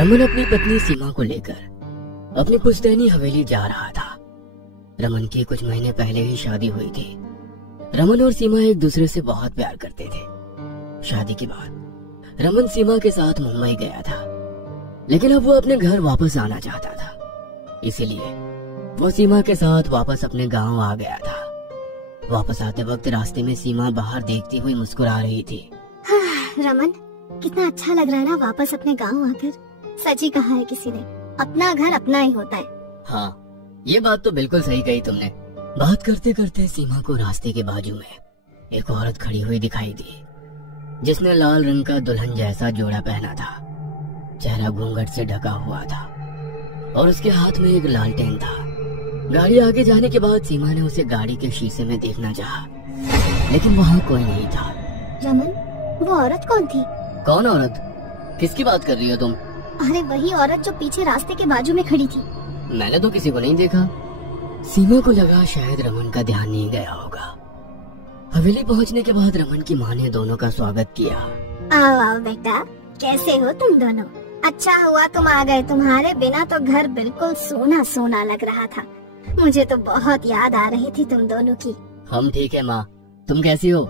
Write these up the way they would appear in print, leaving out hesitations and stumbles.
रमन अपनी पत्नी सीमा को लेकर अपनी पुश्तैनी हवेली जा रहा था। रमन की कुछ महीने पहले ही शादी हुई थी। रमन और सीमा एक दूसरे से बहुत प्यार करते थे। शादी के बाद रमन सीमा के साथ मुंबई गया था, लेकिन अब वो अपने घर वापस आना चाहता था, इसीलिए वो सीमा के साथ वापस अपने गांव आ गया था। वापस आते वक्त रास्ते में सीमा बाहर देखती हुई मुस्कुरा रही थी। रमन, कितना अच्छा लग रहा है ना वापस अपने गांव आकर। सच ही कहा है किसी ने, अपना घर अपना ही होता है। हाँ, ये बात तो बिल्कुल सही कही तुमने। बात करते करते सीमा को रास्ते के बाजू में एक औरत खड़ी हुई दिखाई दी, जिसने लाल रंग का दुल्हन जैसा जोड़ा पहना था। चेहरा घूंघट से ढका हुआ था और उसके हाथ में एक लालटेन था। गाड़ी आगे जाने के बाद सीमा ने उसे गाड़ी के शीशे में देखना चाहा, लेकिन वहाँ कोई नहीं था। रमन, वो औरत कौन थी? कौन औरत? किसकी बात कर रही हो तुम? अरे वही औरत जो पीछे रास्ते के बाजू में खड़ी थी। मैंने तो किसी को नहीं देखा। सीमा को लगा शायद रमन का ध्यान नहीं गया होगा। हवेली पहुंचने के बाद रमन की माँ ने दोनों का स्वागत किया। आओ आओ बेटा, कैसे हो तुम दोनों? अच्छा हुआ तुम आ गए, तुम्हारे बिना तो घर बिल्कुल सोना सोना लग रहा था। मुझे तो बहुत याद आ रही थी तुम दोनों की। हम ठीक है माँ, तुम कैसी हो?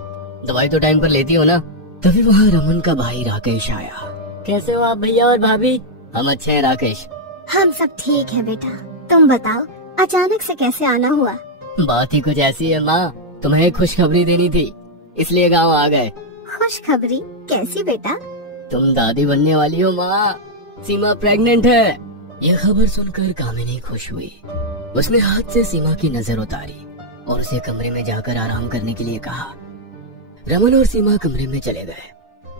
दवाई तो टाइम पर लेती हो ना? तभी वहाँ रमन का भाई राकेश आया। कैसे हो आप भैया और भाभी? हम अच्छे हैं राकेश। हम सब ठीक है बेटा, तुम बताओ अचानक से कैसे आना हुआ? बात ही कुछ ऐसी है माँ, तुम्हें एक खुशखबरी देनी थी, इसलिए गाँव आ गए। खुशखबरी? कैसी बेटा? तुम दादी बनने वाली हो माँ, सीमा प्रेग्नेंट है। यह खबर सुनकर कामिनी खुश हुई। उसने हाथ से सीमा की नजर उतारी और उसे कमरे में जाकर आराम करने के लिए कहा। रमन और सीमा कमरे में चले गए।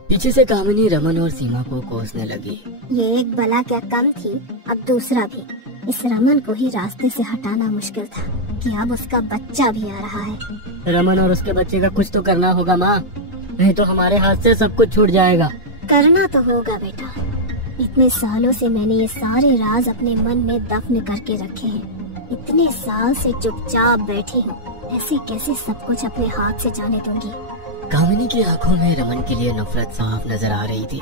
पीछे से कामिनी रमन और सीमा को कोसने लगी। ये एक बला क्या कम थी, अब दूसरा भी। इस रमन को ही रास्ते से हटाना मुश्किल था कि अब उसका बच्चा भी आ रहा है। रमन और उसके बच्चे का कुछ तो करना होगा माँ, नहीं तो हमारे हाथ से सब कुछ छूट जाएगा। करना तो होगा बेटा। इतने सालों से मैंने ये सारे राज अपने मन में दफन करके रखे हैं। इतने साल से चुपचाप बैठी हूँ, ऐसे कैसे सब कुछ अपने हाथ से जाने दूंगी? कामिनी की आंखों में रमन के लिए नफरत साफ नजर आ रही थी।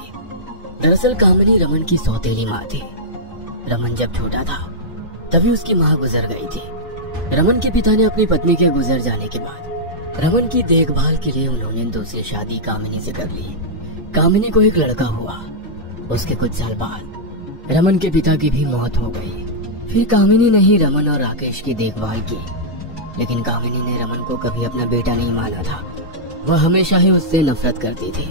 दरअसल कामिनी रमन की सौतेली माँ थी। रमन जब छोटा था तभी उसकी माँ गुजर गई थी। रमन के पिता ने अपनी पत्नी के गुजर जाने के बाद रमन की देखभाल के लिए उन्होंने दूसरी शादी कामिनी से कर ली। कामिनी को एक लड़का हुआ। उसके कुछ साल बाद रमन के पिता की भी मौत हो गई। फिर कामिनी ने ही रमन और राकेश की देखभाल की, लेकिन कामिनी ने रमन को कभी अपना बेटा नहीं माना था। वह हमेशा ही उससे नफरत करती थी।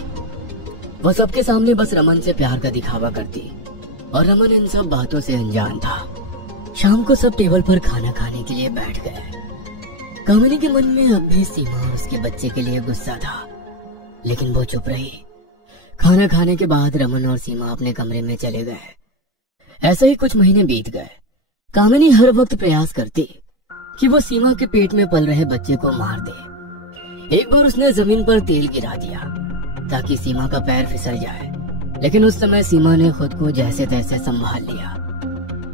वह सबके सामने बस रमन से प्यार का दिखावा करती और रमन इन सब बातों से अनजान था। शाम को सब टेबल पर खाना खाने के लिए बैठ गए। कामिनी के मन में अब भी सीमा और उसके बच्चे के लिए गुस्सा था, लेकिन वो चुप रही। खाना खाने के बाद रमन और सीमा अपने कमरे में चले गए। ऐसे ही कुछ महीने बीत गए। कामिनी हर वक्त प्रयास करती कि वो सीमा के पेट में पल रहे बच्चे को मार दे। एक बार उसने जमीन पर तेल गिरा दिया ताकि सीमा का पैर फिसल जाए, लेकिन उस समय सीमा ने खुद को जैसे तैसे संभाल लिया।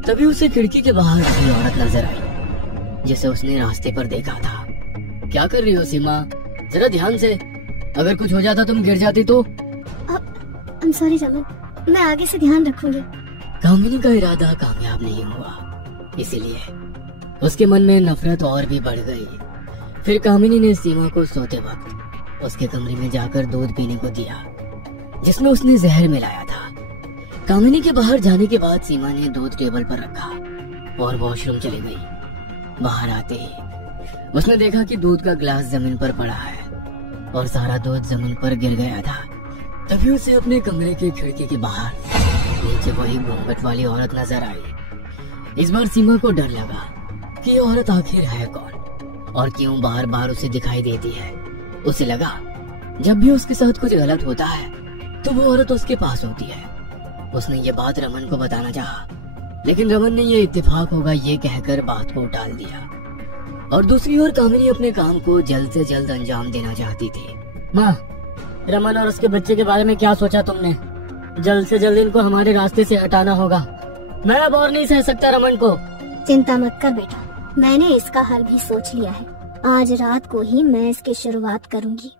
तभी उसे खिड़की के बाहर कोई औरत नजर आई, जिसे उसने रास्ते पर देखा था। क्या कर रही हो सीमा? जरा ध्यान से, अगर कुछ हो जाता तुम गिर जाती तो। I'm sorry रमन, मैं आगे से ध्यान रखूंगी। कामिनी का इरादा कामयाब नहीं हुआ, इसीलिए उसके मन में नफरत और भी बढ़ गई। फिर कामिनी ने सीमा को सोते वक्त उसके कमरे में जाकर दूध पीने को दिया, जिसमें उसने जहर मिलाया था। कामिनी के बाहर जाने के बाद सीमा ने दूध टेबल पर रखा और वॉशरूम चली गई। बाहर आते ही उसने देखा कि दूध का गिलास जमीन पर पड़ा है और सारा दूध जमीन पर गिर गया था। तभी उसे अपने कमरे की खिड़की के बाहर नीचे वही घूंघट वाली औरत नजर आई। इस बार सीमा को डर लगा कि ये औरत आखिर है कौन और क्यों बार बार उसे दिखाई देती है। उसे लगा जब भी उसके साथ कुछ गलत होता है तो वो औरत उसके पास होती है। उसने ये बात रमन को बताना चाहा, लेकिन रमन ने ये इत्तेफाक होगा ये कहकर बात को टाल दिया। और दूसरी ओर कामिनी अपने काम को जल्द से जल्द अंजाम देना चाहती थी। माँ, रमन और उसके बच्चे के बारे में क्या सोचा तुमने? जल्द से जल्द इनको हमारे रास्ते से हटाना होगा। मैं अब और नहीं सह सकता रमन को। चिंता मत कर बेटा, मैंने इसका हल भी सोच लिया है। आज रात को ही मैं इसकी शुरुआत करूंगी।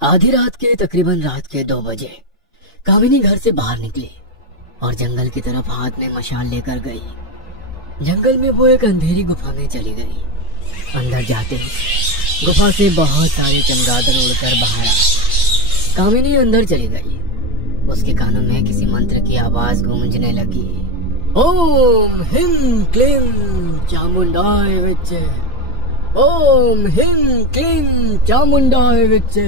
आधी रात के तकरीबन रात के 2 बजे कामिनी घर से बाहर निकली और जंगल की तरफ हाथ में मशाल लेकर गई। जंगल में वो एक अंधेरी गुफा में चली गई। अंदर जाते ही गुफा से बहुत सारे चमगादड़ उड़कर बाहर आए। कामिनी अंदर चली गई। उसके कानों में किसी मंत्र की आवाज गूंजने लगी। ओम हिम क्लीम चामुंडाय विच्चे, ओम हिम क्लीम चामुंडाय विच्चे।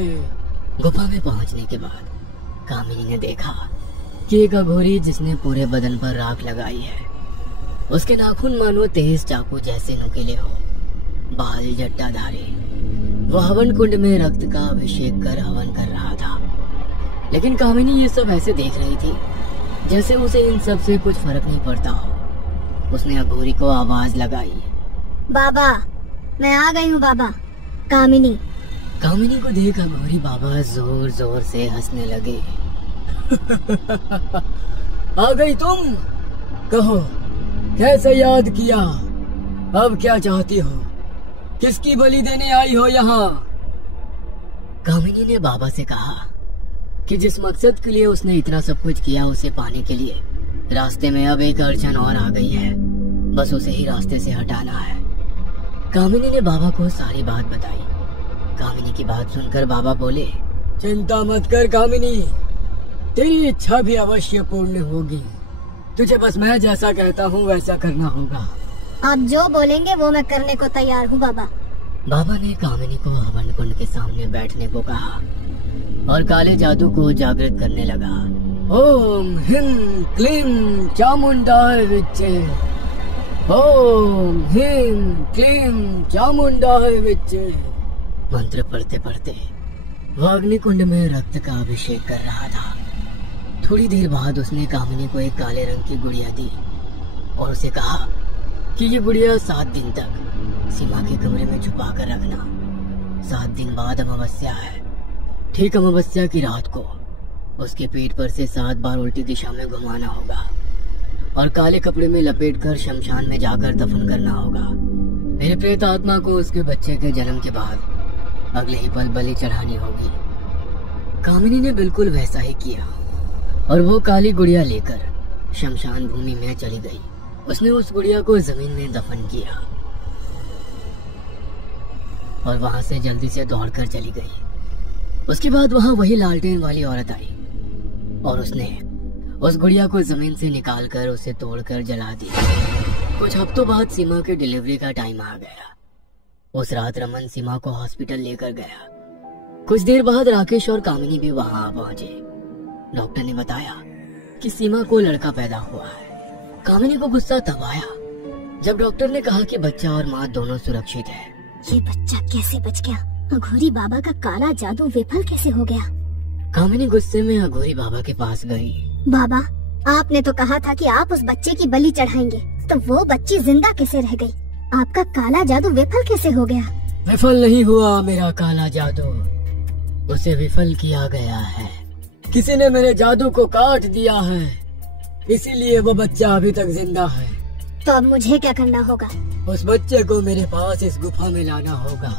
गुफा में पहुंचने के बाद कामिनी ने देखा कि एक अघोरी जिसने पूरे बदन पर राख लगाई है, उसके नाखून मानो तेज चाकू जैसे नुकीले हो, बाल जट्टाधारी। वो हवन कुंड में रक्त का अभिषेक कर हवन कर रहा था। लेकिन कामिनी ये सब ऐसे देख रही थी जैसे उसे इन सब से कुछ फर्क नहीं पड़ता हो। उसने अघोरी को आवाज लगाई। बाबा, मैं आ गई हूँ बाबा। कामिनी। कामिनी को देख अघोरी बाबा जोर जोर से हंसने लगे। आ गई तुम? कहो, कैसे याद किया? अब क्या चाहती हो? किसकी बलि देने आई हो यहाँ? कामिनी ने बाबा से कहा कि जिस मकसद के लिए उसने इतना सब कुछ किया उसे पाने के लिए रास्ते में अब एक अड़चन और आ गई है, बस उसे ही रास्ते से हटाना है। कामिनी ने बाबा को सारी बात बताई। कामिनी की बात सुनकर बाबा बोले, चिंता मत कर कामिनी, तेरी इच्छा भी अवश्य पूर्ण होगी। तुझे बस मैं जैसा कहता हूँ वैसा करना होगा। आप जो बोलेंगे वो मैं करने को तैयार हूँ बाबा। बाबा ने कामिनी को हवन कुंड के सामने बैठने को कहा और काले जादू को जागृत करने लगा। ओम हिम क्लीम चामुंडाय विच्चे, ओम हिम क्लीम चामुंडाय विच्चे। मंत्र पढ़ते पढ़ते वह अग्नि कुंड में रक्त का अभिषेक कर रहा था। थोड़ी देर बाद उसने कामिनी को एक काले रंग की गुड़िया दी और उसे कहा कि ये गुड़िया 7 दिन तक सीमा के कमरे में छुपा कर रखना। 7 दिन बाद अमावस्या है। ठीक अमावस्या की रात को उसके पीठ पर से 7 बार उल्टी दिशा में घुमाना होगा और काले कपड़े में लपेटकर शमशान में जाकर दफन करना होगा। मेरे प्रेत आत्मा को उसके बच्चे के जन्म के बाद अगले ही पल बलि चढ़ानी होगी। कामिनी ने बिल्कुल वैसा ही किया और वो काली गुड़िया लेकर शमशान भूमि में चली गई। उसने उस गुड़िया को जमीन में दफन किया और वहां से जल्दी से दौड़कर चली गई। उसके बाद वहां वही लालटेन वाली औरत आई और उसने उस गुड़िया को जमीन से निकालकर उसे तोड़कर जला दिया। कुछ हफ्तों बाद सीमा के डिलीवरी का टाइम आ गया। उस रात रमन सीमा को हॉस्पिटल लेकर गया। कुछ देर बाद राकेश और कामिनी भी वहां पहुंचे। डॉक्टर ने बताया कि सीमा को लड़का पैदा हुआ है। कामिनी को गुस्सा तब आया जब डॉक्टर ने कहा कि बच्चा और माँ दोनों सुरक्षित है। ये बच्चा कैसे बच गया? अघोरी बाबा का काला जादू विफल कैसे हो गया? कामिनी गुस्से में अघोरी बाबा के पास गई। बाबा, आपने तो कहा था कि आप उस बच्चे की बलि चढ़ाएंगे, तो वो बच्ची जिंदा कैसे रह गई? आपका काला जादू विफल कैसे हो गया? विफल नहीं हुआ मेरा काला जादू, उसे विफल किया गया है। किसी ने मेरे जादू को काट दिया है, इसीलिए वो बच्चा अभी तक जिंदा है। तो अब मुझे क्या करना होगा? उस बच्चे को मेरे पास इस गुफा में लाना होगा।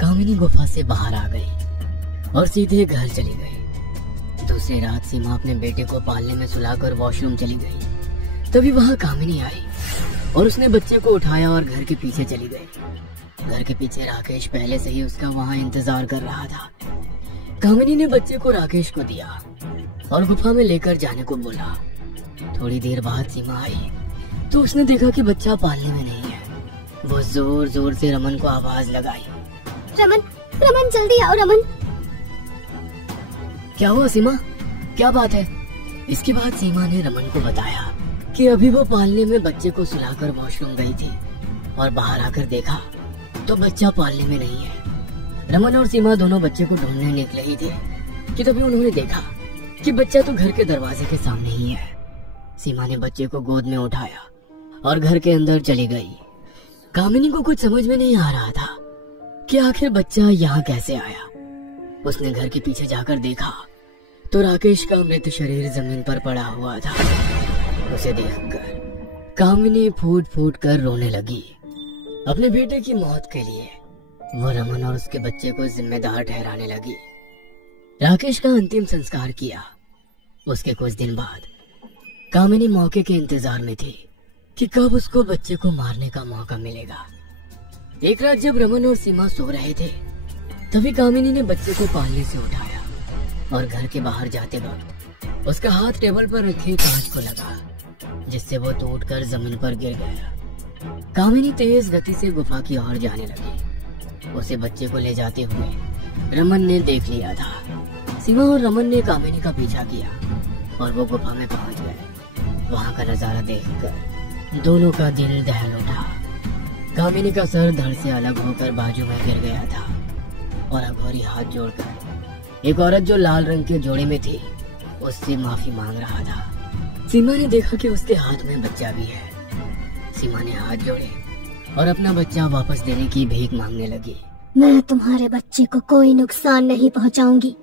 कामिनी गुफा से बाहर आ गई और सीधे घर चली गई। दूसरी रात सीमा अपने बेटे को पालने में सुलाकर वॉशरूम चली गई। तभी वहाँ कामिनी आई और उसने बच्चे को उठाया और घर के पीछे चली गई। घर के पीछे राकेश पहले से ही उसका वहाँ इंतजार कर रहा था। कामिनी ने बच्चे को राकेश को दिया और गुफा में लेकर जाने को बोला। थोड़ी देर बाद सीमा आई तो उसने देखा कि बच्चा पालने में नहीं है। वो जोर जोर से रमन को आवाज लगाई। रमन, रमन जल्दी आओ रमन। क्या हुआ सीमा, क्या बात है? इसके बाद सीमा ने रमन को बताया कि अभी वो पालने में बच्चे को सुलाकर वॉशरूम गई थी और बाहर आकर देखा तो बच्चा पालने में नहीं है। रमन और सीमा दोनों बच्चे को ढूंढने निकले ही थे कि तभी उन्होंने देखा कि बच्चा तो घर के दरवाजे के सामने ही है। सीमा ने बच्चे को गोद में उठाया और घर के अंदर चली गई। कामिनी को कुछ समझ में नहीं आ रहा था कि आखिर बच्चा यहाँ कैसे आया। उसने घर के पीछे जाकर देखा तो राकेश का मृत शरीर जमीन पर पड़ा हुआ था। उसे देखकर कामिनी फूट फूट कर रोने लगी। अपने बेटे की मौत के लिए वो रमन और उसके बच्चे को जिम्मेदार ठहराने लगी। राकेश का अंतिम संस्कार किया। उसके कुछ दिन बाद कामिनी मौके के इंतजार में थी कि कब उसको बच्चे को मारने का मौका मिलेगा। एक रात जब रमन और सीमा सो रहे थे, तभी कामिनी ने बच्चे को पालने से उठाया और घर के बाहर जाते वक्त उसका हाथ टेबल पर रखे कांच को लगा, जिससे वो टूटकर जमीन पर गिर गया। कामिनी तेज गति से गुफा की ओर जाने लगी। उसे बच्चे को ले जाते हुए रमन ने देख लिया था। सीमा और रमन ने कामिनी का पीछा किया और वो गुफा में पहुंच गए। वहां का नजारा देखकर दोनों का दिल दहल उठा। कामिनी का सर धड़ से अलग होकर बाजू में गिर गया था और अघोरी हाथ जोड़कर एक औरत जो लाल रंग के जोड़े में थी उससे माफी मांग रहा था। सीमा ने देखा कि उसके हाथ में बच्चा भी है। सीमा ने हाथ जोड़े और अपना बच्चा वापस देने की भीख मांगने लगी। मैं तुम्हारे बच्चे को कोई नुकसान नहीं पहुंचाऊंगी।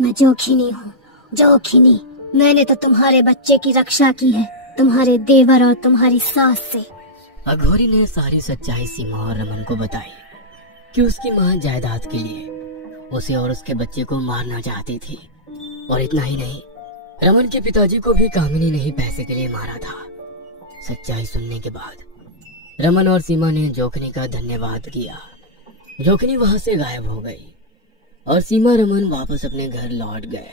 मैं जोखिनी हूँ, जोखिनी। मैंने तो तुम्हारे बच्चे की रक्षा की है, तुम्हारे देवर और तुम्हारी सास से। अघोरी ने सारी सच्चाई सीमा और रमन को बताई कि उसकी माँ जायदाद के लिए उसे और उसके बच्चे को मारना चाहती थी। और इतना ही नहीं, रमन के पिताजी को भी कामिनी ने ही पैसे के लिए मारा था। सच्चाई सुनने के बाद रमन और सीमा ने जोखनी का धन्यवाद किया। जोखनी वहां से गायब हो गई और सीमा रमन वापस अपने घर लौट गए।